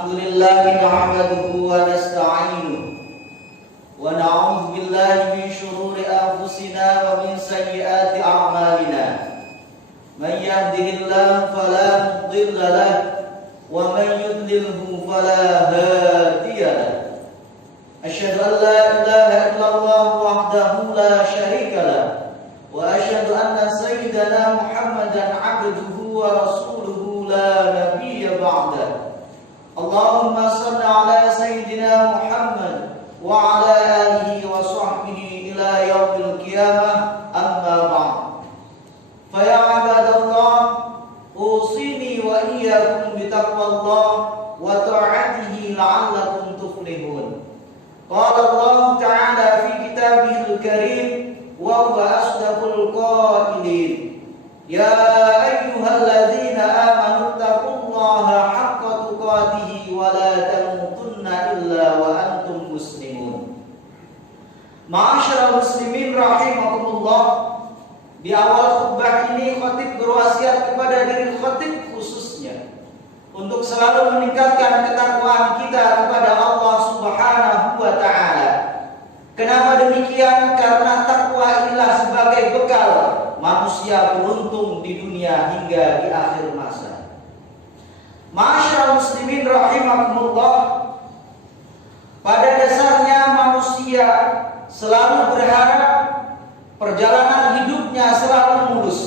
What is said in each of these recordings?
Alhamdulillahi nahmaduhu wa nasta'inuhu wa na'udzu billahi min shururi anfusina wa min sayyiati a'malina. Man yahdihillahu fala mudilla lahu wa man yudlilhu fala hadiya lahu. Asyhadu an la ilaha illallah wahdahu la syarika lahu wa asyhadu anna sayyidana Muhammadan 'abduhu wa rasuluhu la nabiyya ba'dahu. Allahumma salli ala sayyidina Muhammad wa ala alihi wa sahbihi ila yaumil qiyamah, amma ba'd. Fa ya ibadallah, usini wa iyyakum bi taqwallah wa ta'atihi la'allakum tuflihun. Qala Allah ta'ala fi kitabihil karim wa huwa asdaqul qailin. Ya ayyuhalladzina amanu taqullaha haqqa tuqatih wa la tamutunna illa wa antum muslimun. Ma'asyiral muslimin rahimakumullah. Di awal khutbah ini khatib berwasiat kepada diri khatib khususnya untuk selalu meningkatkan ketakwaan kita kepada Allah Subhanahu wa taala. Kenapa demikian? Karena takwa inilah sebagai bekal manusia beruntung di dunia hingga di akhir masa. Ma'asyiral muslimin rahimakumullah. Pada dasarnya manusia selalu berharap perjalanan hidupnya selalu mulus,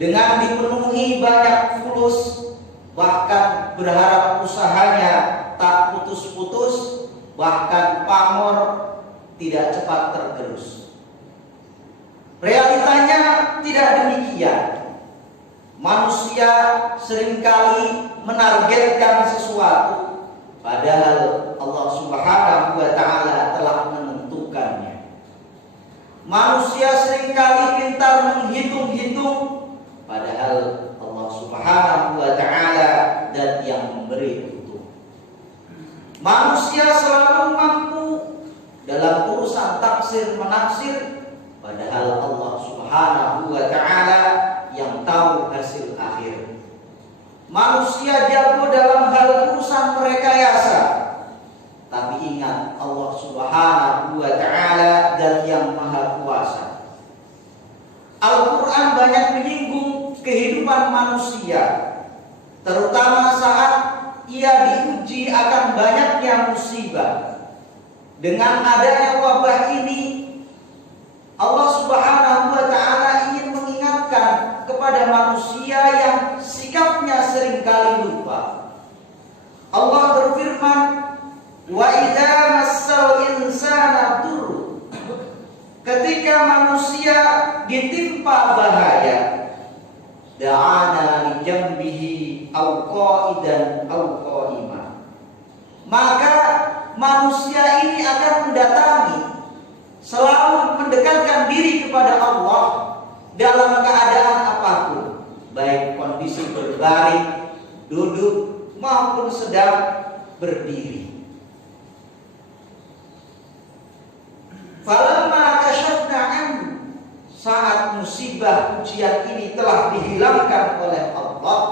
dengan dipenuhi banyak fulus, bahkan berharap usahanya tak putus-putus, bahkan pamor tidak cepat tergerus. Realitanya tidak demikian. Manusia seringkali menargetkan sesuatu, padahal Allah Subhanahu wa taala telah menentukannya. Manusia seringkali pintar menghitung-hitung, padahal Allah Subhanahu wa taala dan yang memberi itu. Manusia selalu mampu dalam urusan tafsir menafsir, padahal Allah Subhanahu wa taala yang tahu hasil akhir. Manusia jago dalam hal urusan merekayasa, tapi ingat Allah Subhanahu wa taala dan yang Maha Kuasa. Al-Qur'an banyak menyinggung kehidupan manusia, terutama saat ia diuji akan banyaknya musibah. Dengan adanya wabah ini, Allah Subhanahu wa taala ingin mengingatkan kepada manusia yang sikapnya seringkali lupa. Allah berfirman, "Wa idza massal insana dur." Ketika manusia ditimpa bahaya, da'ana li jambihi aw qa'idan aw qa'ima. Maka manusia ini akan mendatangi, selalu mendekatkan diri kepada Allah dalam keadaan apapun, baik kondisi berbaring, duduk, maupun sedang berdiri. Falamma kasyafna anhu, saat musibah ujian ini telah dihilangkan oleh Allah,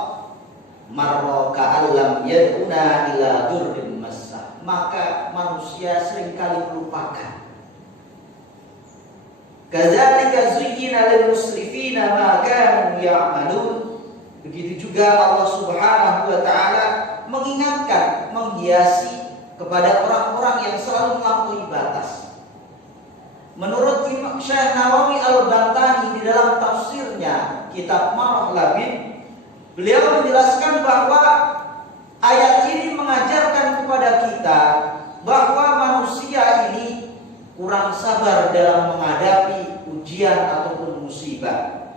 marra ka'allam yad'una ila durrin massah, maka manusia seringkali melupakan. Kadzalika zuyyina lil musrifina ma kanu ya'malun. Begitu juga Allah Subhanahu wa taala mengingatkan, menghiasi kepada orang-orang yang selalu melampaui batas. Menurut Imam Syekh Nawawi Al-Bantani di dalam tafsirnya kitab Marah Labib, beliau menjelaskan bahwa ayat ini mengajarkan kepada kita bahwa manusia ini kurang sabar dalam menghadapi ujian ataupun musibah.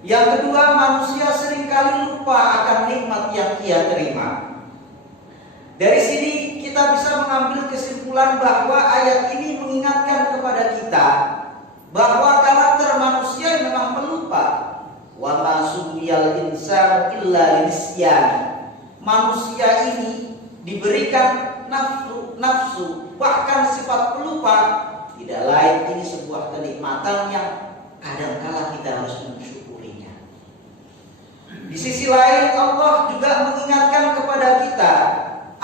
Yang kedua, manusia seringkali lupa akan nikmat yang ia terima. Dari sini kita bisa mengambil kesimpulan bahwa ayat ini mengingatkan kepada kita bahwa karakter manusia memang pelupa. Wa ma sumiyal insanu illa lisyan. Manusia ini diberikan nafsu, bahkan sifat pelupa. Tidak lain ini sebuah kenikmatan yang kadangkala kita harus mensyukurinya. Di sisi lain Allah juga mengingatkan kepada kita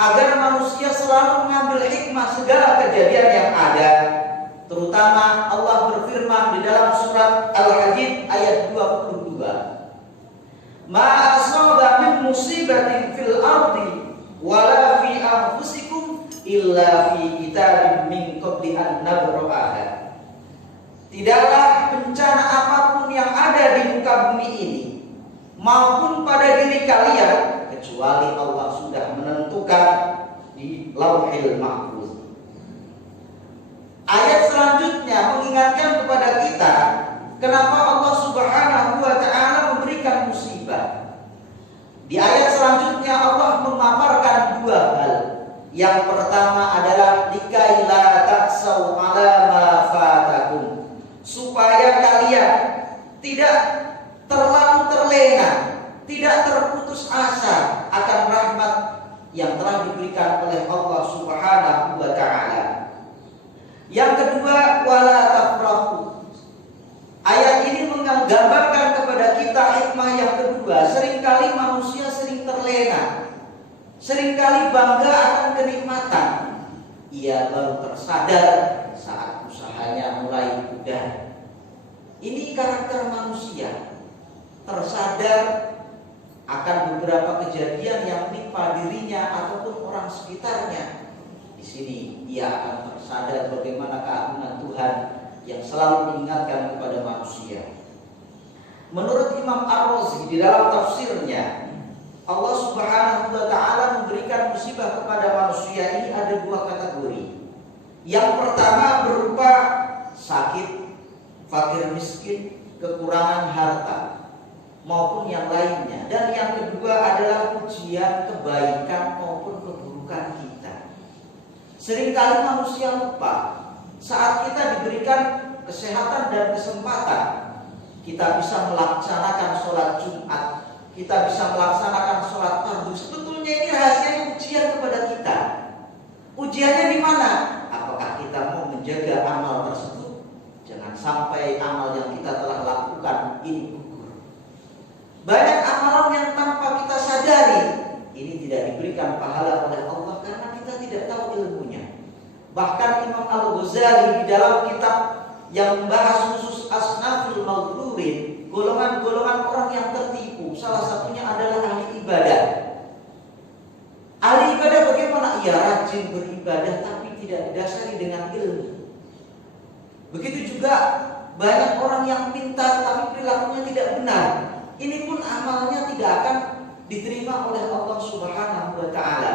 agar manusia selalu mengambil hikmah segala kejadian yang ada. Terutama Allah berfirman di dalam surat Al-Hadid ayat 22. Ma asaba min musibatin fil ardi wala fi anfusikum illa fi kitabim min qabli an nabra'aha. Tidaklah bencana apapun yang ada di muka bumi ini maupun pada diri kalian kecuali Allah sudah menentukan di Lauhil Mahfuz. Ayat selanjutnya mengingatkan kepada kita kenapa Allah Subhanahu wa taala memberikan musibah. Di ayat selanjutnya Allah memaparkan dua hal. Yang pertama adalah likai la taksau ala ma fatakum, supaya kalian tidak terlalu terlena, tidak terputus asa akan rahmat yang telah diberikan oleh Allah Subhanahu wa taala. Yang kedua, wala tafrahu. Ayat ini menggambarkan kepada kita hikmah yang kedua. Seringkali manusia sering terlena, seringkali bangga akan kenikmatan. Ia baru tersadar saat usahanya mulai pudar. Ini karakter manusia, tersadar akan beberapa kejadian yang menimpa dirinya ataupun orang sekitarnya. Di sini ia akan tersadar bagaimana keagungan Tuhan yang selalu mengingatkan kepada manusia. Menurut Imam Ar-Razi di dalam tafsirnya, Allah Subhanahu wa taala memberikan musibah kepada manusia ini ada dua kategori. Yang pertama berupa sakit, fakir miskin, kekurangan harta maupun yang lainnya. Dan yang kedua adalah ujian kebaikan maupun keburukan kita. Seringkali manusia lupa saat kita diberikan kesehatan dan kesempatan, kita bisa melaksanakan sholat Jumat, kita bisa melaksanakan sholat fardu. Sebetulnya ini rahasianya ujian kepada kita. Ujiannya di mana? Apakah kita mau menjaga amal tersebut? Jangan sampai amal yang kita telah lakukan ini gugur. Banyak amalan yang tanpa kita sadari ini tidak diberikan pahala oleh Allah karena kita tidak tahu ilmunya. Bahkan Imam Al-Ghazali di dalam kitab yang membahas khusus asnaful maghrurin, golongan-golongan orang yang tertipu, salah satunya adalah ahli ibadah. Ahli ibadah bagaimana? Ia rajin beribadah tapi tidak didasari dengan ilmu. Begitu juga banyak orang yang pintar tapi perilakunya tidak benar. Ini pun amalnya tidak akan diterima oleh Allah Subhanahu wa taala.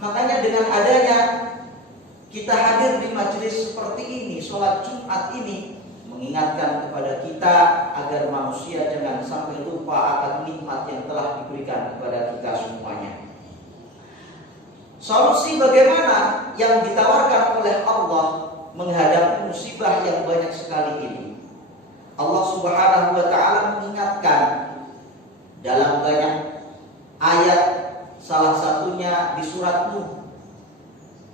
Makanya dengan adanya kita hadir di majelis seperti ini, sholat Jumat ini, mengingatkan kepada kita agar manusia jangan sampai lupa akan nikmat yang telah diberikan kepada kita semuanya. Solusi bagaimana yang ditawarkan oleh Allah menghadapi musibah yang banyak sekali ini? Allah Subhanahu wa taala mengingatkan dalam banyak ayat, salah satunya di surat Nuh.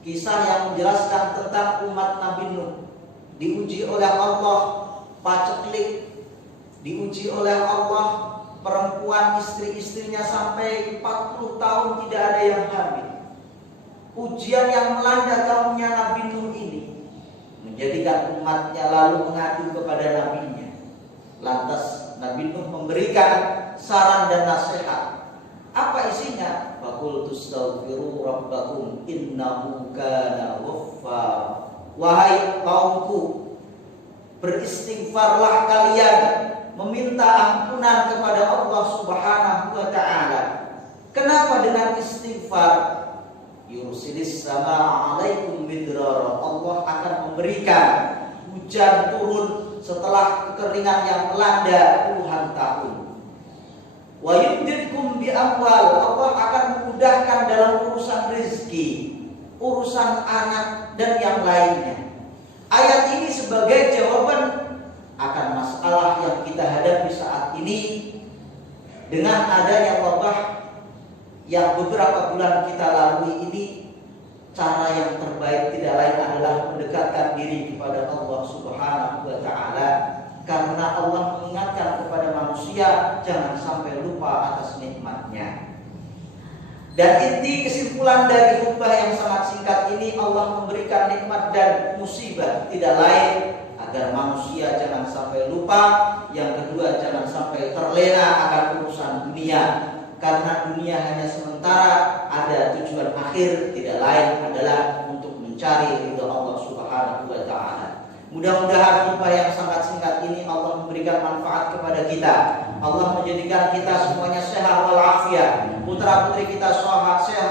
Kisah yang menjelaskan tentang umat Nabi Nuh diuji oleh Allah paceklik, diuji oleh Allah perempuan istri-istrinya sampai 40 tahun tidak ada yang hamil. Ujian yang melanda kaumnya Nabi Nuh ini menjadikan umatnya lalu mengadu kepada nabinya. Lantas Nabi Nuh memberikan saran dan nasihat. Apa isinya? Faqul tastaghfiru rabbakum innahu kana ghaffar. Wahai kaumku, beristighfarlah kalian, meminta ampunan kepada Allah Subhanahu wa taala. Kenapa dengan istighfar? Yursilis samaa 'alaikum midrara. Allah akan memberikan hujan turun setelah kekeringan yang melanda puluhan tahun. Wa yumdidkum bi amwal. Allah akan memudahkan dalam urusan rezeki, urusan anak dan yang lainnya. Ayat ini sebagai jawaban akan masalah yang kita hadapi saat ini dengan adanya wabah yang beberapa bulan kita lalui ini. Cara yang terbaik tidak lain adalah mendekatkan diri kepada Allah Subhanahu wa taala, karena Allah mengingatkan kepada manusia jangan sampai lupa atas nikmatnya. Dan inti kesimpulan dari khutbah yang sangat singkat ini, Allah memberikan nikmat dan musibah tidak lain agar manusia jangan sampai lupa. Yang kedua, jangan sampai terlena akan urusan dunia, karena dunia hanya sementara, ada tujuan akhir tidak lain adalah untuk mencari ridha Allah Subhanahu wa taala. Mudah-mudahan khutbah yang sangat singkat ini Allah memberikan manfaat kepada kita. Allah menjadikan kita semuanya sehat walafiat, putra-putri kita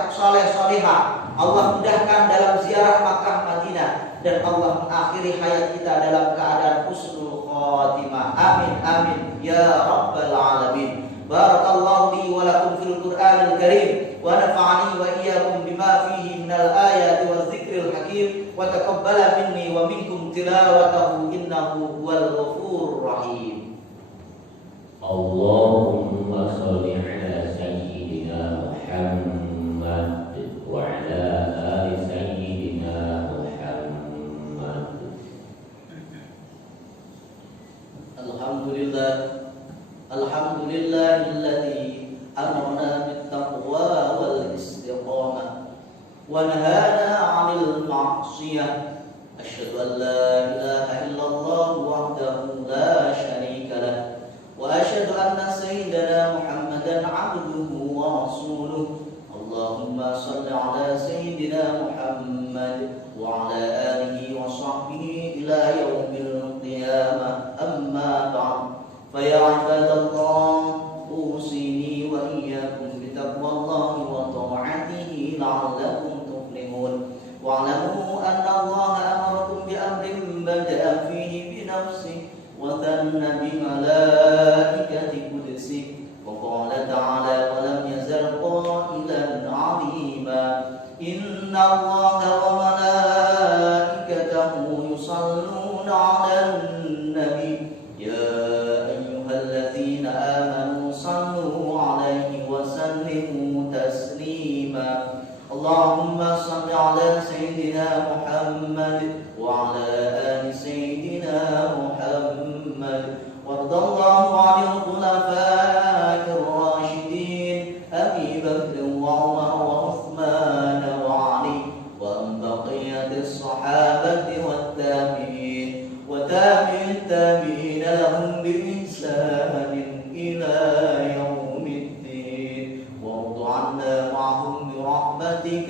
saleh salihah. Allah mudahkan dalam ziarah Makkah Madinah, dan Allah mengakhiri hayat kita dalam keadaan husnul khatimah. Amin amin ya rabbal alamin. Barakallahu li wa lakum fil Qur'anil Karim wa nafa'ani wa iyyakum bima fihi minal ayati waz zikril hakim wa taqabbala minni wa minkum tilawatahu innahu huwal ghafurur rahim. Allahumma shalli ala sayyidina Muhammad wa ala ali sayyidina Muhammad. Alhamdulillah, alhamdulillahilladzi amarna bittaqwa wal istiqamah wa nahana 'anil ma'siyah. Asyhadu an la ilaha illallah wahdahu la syarika lah wa asyhadu anna sayyidana Muhammadan 'abduhu wa rasuluh. Allahumma shalli 'ala sayyidina Muhammad wa 'ala alihi wa sahbihi ila yaumil qiyamah. Amma ba'd. فيا عباد الله أوصيني وإياكم بتقوى الله وطاعته لعلكم تفلحون. واعلموا أن الله أمركم بأمر بدأ فيه بنفسه وثنى بملائكة قدسه وقال تعالى ولم يزل قائلا عليما إن الله وملائكته يصلون على النبي يا الذين آمنوا صلوا عليه وسلموا تسليما. اللهم صل على سيدنا محمد وعلى آل سيدنا محمد. وارض الله عن الخلفاء الراشدين أبي بكر وعمر وعثمان وعلي وعن بقية الصحابة والتابعين وتابع التابعين لهم بإحسان إلى يوم الدين. وارض عنا معهم برحمتك